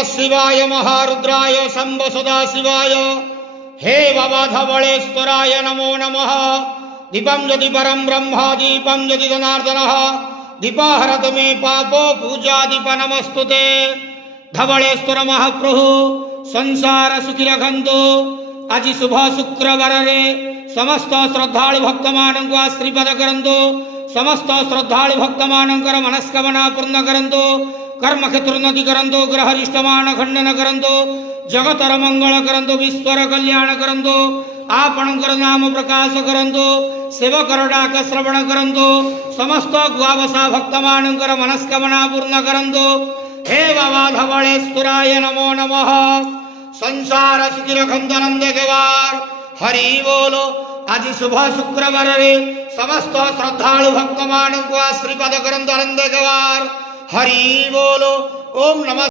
नमः शिवाय महारुद्राय शंभ सदाशिवाय हे बाबा धवलेश्वराय नमो नमः। दीपं यदि परं ब्रह्म दीपं यदि जनार्दनः दीपहरत मे पापो पूजा दीप नमस्तुते। धवलेश्वर महाप्रभु संसार सुखी रखंतु। आज शुभ शुक्रवार रे समस्त श्रद्धालु भक्त मानक आशीर्वाद करंतु। समस्त श्रद्धालु भक्त मानकर मनस्कामना पूर्ण करंतु। कर्म क्षेत्र उन्नति करंतु। ग्रह रिष्टमान खंडन करंतु। जगतर मंगल करंतु। विश्वर कल्याण करंतु। आपणकर नाम प्रकाश करंतु। सेवकर डाक श्रवण करंतु। समस्त गुआवसा भक्त मानकर मनस्कामना पूर्ण करंतु। हे बाबा धवलेश्वराय नमो नमः। संसार सुखी रखंतु नंद केवार हरि बोलो। आज शुभ शुक्रवार रे समस्त श्रद्धालु भक्त मानक आशीर्वाद करंतु नंद केवार हरि बोलो। ओम नमः।